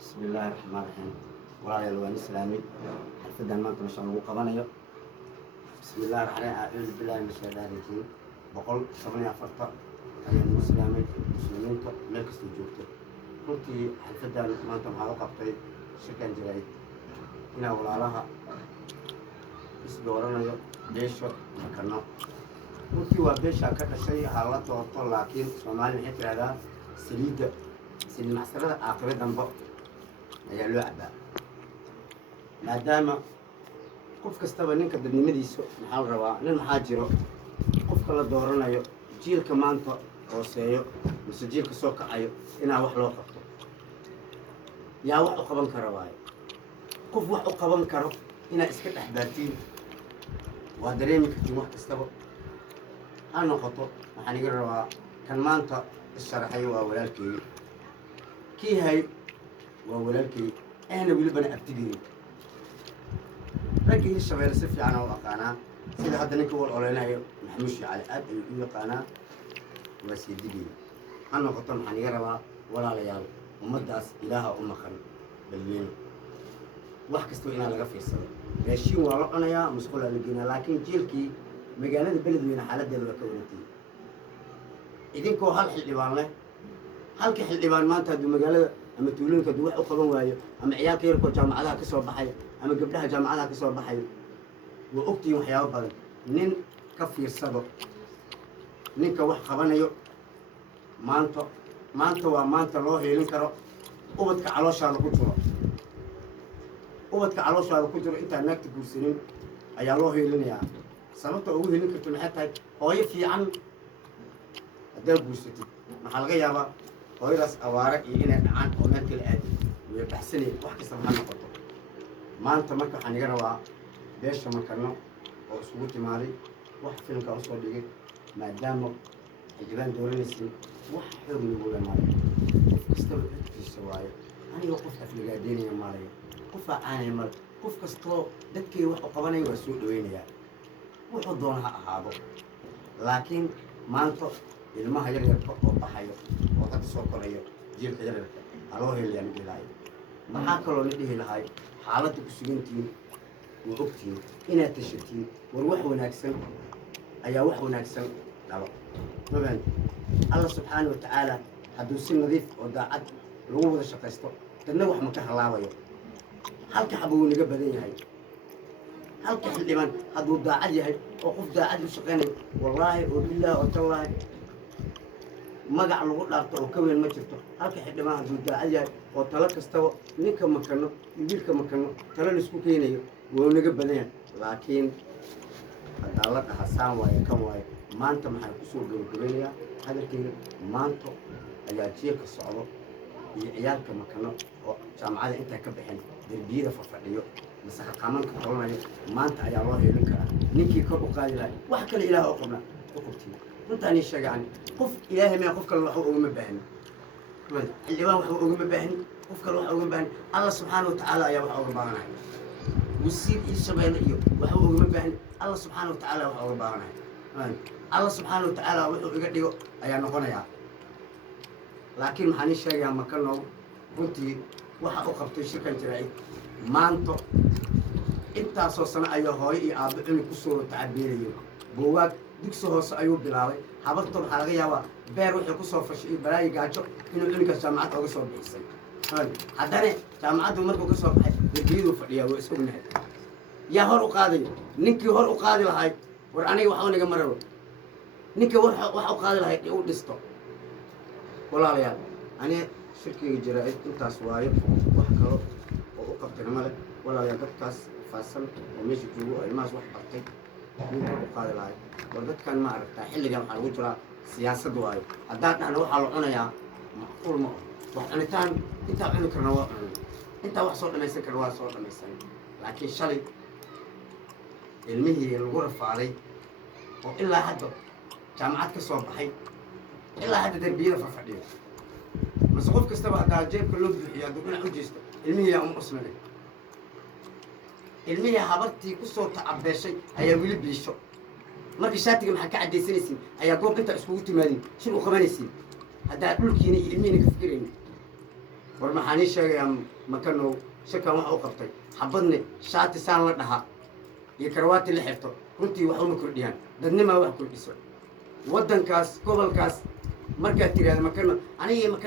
بسم الله الرحمن الرحيم وعلى الوان السلامي حفظا ما كنا شغل قبانيو بسم الله الرحمن الرحيم أعوذ بالله من الشيطان الرجيم بقول صبني أفرطة أي المسلمين ملك استجوبته كنت حفظا ما أنتم على قبطي شكان جراي هنا ولا لها isdooranaya beesha makarno runtii waa beesha ka dhashay hala doorto laakiin Soomaaliya waxay tiraahdaa saliida macsarada aakhire dambe ayaa loo cabaa maadaama qof kastaba ninka dadnimadiisa maxaa la rabaa nin maxaa jiro qofka la dooranayo jiilka maanta hooseeyo mise jiilka soo kacayo inaa wax loo qabto yaa wax u qaban kara waaye qof wax u qaban karo inaa iska dhex baartiin waa dareemi kartiin wax kastaba ha noqoto waxaan iga rabaa kan maanta isharaxay waa walaalkeygii kii hay waa walaalkeygii ahna welibana abtigeeyey raggii shabeelle si fiican u aqaanaa sida hadda ninka wal oleynayo maxamuud shicali aad ayuu u yaqaanaa waa seedigeeyey ha noqoto waxaan iga rabaa walaalayaal ummaddaas ilaaha u maqan balweyne wax kastaba inaa laga fiirsado raashiin waa la cunayaa musqul waa la geenaa laakiin jiilkii magaalada beledweyne xaaladdeeda waa ka wareegtay idinkoo hal xildhibaan leh halka xildhibaan maanta hadduu magaalada ama tuulooyinka hadduu wax u qaban waayo ama ciyaalka yarkoo jaamacadaha ka soo baxayo ama gabdhaha jaamacadaha ka soo baxayo waa ogtihiin waxyaabo badan nin ka fiirsado ninka wax qabanayo maanta waa maanta loo heelin karo ubadka calooshaada ku jiro ubadka calooshaada ku jiro intaan naagta guursanin ayaa loo heelinayaa sababta ugu helin karto maxay tahay hooyo fiican haddaad guursatid maxaa laga yaabaa hooyadaas awaare iyo inay dhacaan oo meel kala aadin way baxsaneen wax kastaba ha noqoto maanta marka waxaan iga rabaa beesha makarno oo isugu timaaday wax filimkaa usoo dhigay maadaama xildhibaan dooranaysin wax xoog nagu lemaayo qof kastaba codkiisa waayo aniga qof aflagaadeynaya maalayo qof aanay mal qof kastoo dadkii wax u qabanaya waa soo dhaweynayaa wuxuu doona ha ahaado laakiin maanta ilmaha yaryarka oo baxayo oo hadda soo korayo jiilka yaryarka haloo helayaan gelaayo maxaa kaloo la dhihi lahay xaaladda ku sugantihiin waa ogtihiin inaad tashatiin war wax wanaagsan ayaa wax wanaagsan dhalo mabaan alla subxaana wa tacaala hadduu si nadiif oo daacad lagu wada shaqaysto dadna wax ma ka halaabayo halka xaba wuu naga badan yahay halka xildhibaan hadduu daacad yahay oo qof daacad u shaqaynayo wallaahi oo bilaahi oo tallaahi magac lagu dhaarto oo ka weyn ma jirto halka xildhibaan hadduu daacad yahay oo talo kastaba ninka makano iyo wiilka makano talo laisku keenayo wuu naga badan yahay laakiin haddaa la dhaha saan waaye kan waaye maanta maxaan kusoo gabagabeynayaa hadalkeyga maanta ayaa jiilka socdo iyo ciyaalka makano oo jaamacada intaa ka baxeen derbiyada fafadhiyo masaka qamanka tolanayo maanta ayaa loo heelin karaa ninkii kor u qaadi lahay wax kale ilaah oo qabna u qabtiin runtaanii sheegaan qof ilaahay mee qof kale waxba ugama baahni xildhibaan waxba ugama baahni qof kale waxba ugama baahni alla subxaana wa tacaala ayaa waxa uga baahanahay wasiir iyo shabeelle iyo waxba ugama baahni alla subxaana wa tacaala waxa uga baahanahay alla subxaana wa tacaala wuxuu iga dhigo ayaa noqonayaa laakiin maxaan ii sheegayaa makano runtii waxa u qabtay shirkan jaraa'id maanta intaasoo sano ayaa hooyo iyo aabbo cunug ku soo tacabeelayo goowaad dugsi hoose ayuu bilaabay habarta waxaa laga yaabaa beer wixii ku soo fashay iyo balaayi gaajo inuu cunugaas jaamacadda uga soo bixisay haddana jaamacaddu markuu ka soo baxay derbiyaduu fadhiyaa waa iska unahay yaa hor u qaadayo ninkii hor u qaadi lahay war aniga waxba naga marabo ninkii wax u qaadi lahay u dhisto walaalayaal aniga shirkeyga jaraa'id intaas waayo wax kalo oo u qabtayna male walaalayaal dadkaas faadsan oo meesha joogo oo ilmahaas wax qabtay ninka u qaadi lahay war dadkan ma aragtaa xilligan waxaa lagu jiraa siyaasad waayo haddaa dhahna waxaa la cunayaa macquul ma wax cunitaan intaa cuni karna waa cunay intaa wax soo dhamaysan karna waa soo dhamaysan laakiin shalay ilmihii lagu rafaaday oo ilaa hadda jaamacad ka soo baxay ilaa hadda derbiyada fafadhiyo mase qof kastaba haddaa jeebka loo buuxiyo hadduu dhinac u jeesto ilmihii yaa uma usmanay ilmihii habartii ku soo tacabeeshay ayaa weli biisho marka shaatiga maxaa ka caddaysanaysiin ayaa goob intaa iskugu timaadin shil u qabanaysiin haddaa dhulkiina iyo ilmihiina ka fikiraynin war maxaan ii sheegayaa makanow shakan waxa u qabtay xabadne shaati saan la dhaha iyo karwaati la xirto runtii wax uma kordhiyaan dadnimaa wax kordhiso waddankaas gobolkaas markaad tiraahdo makano aniga makano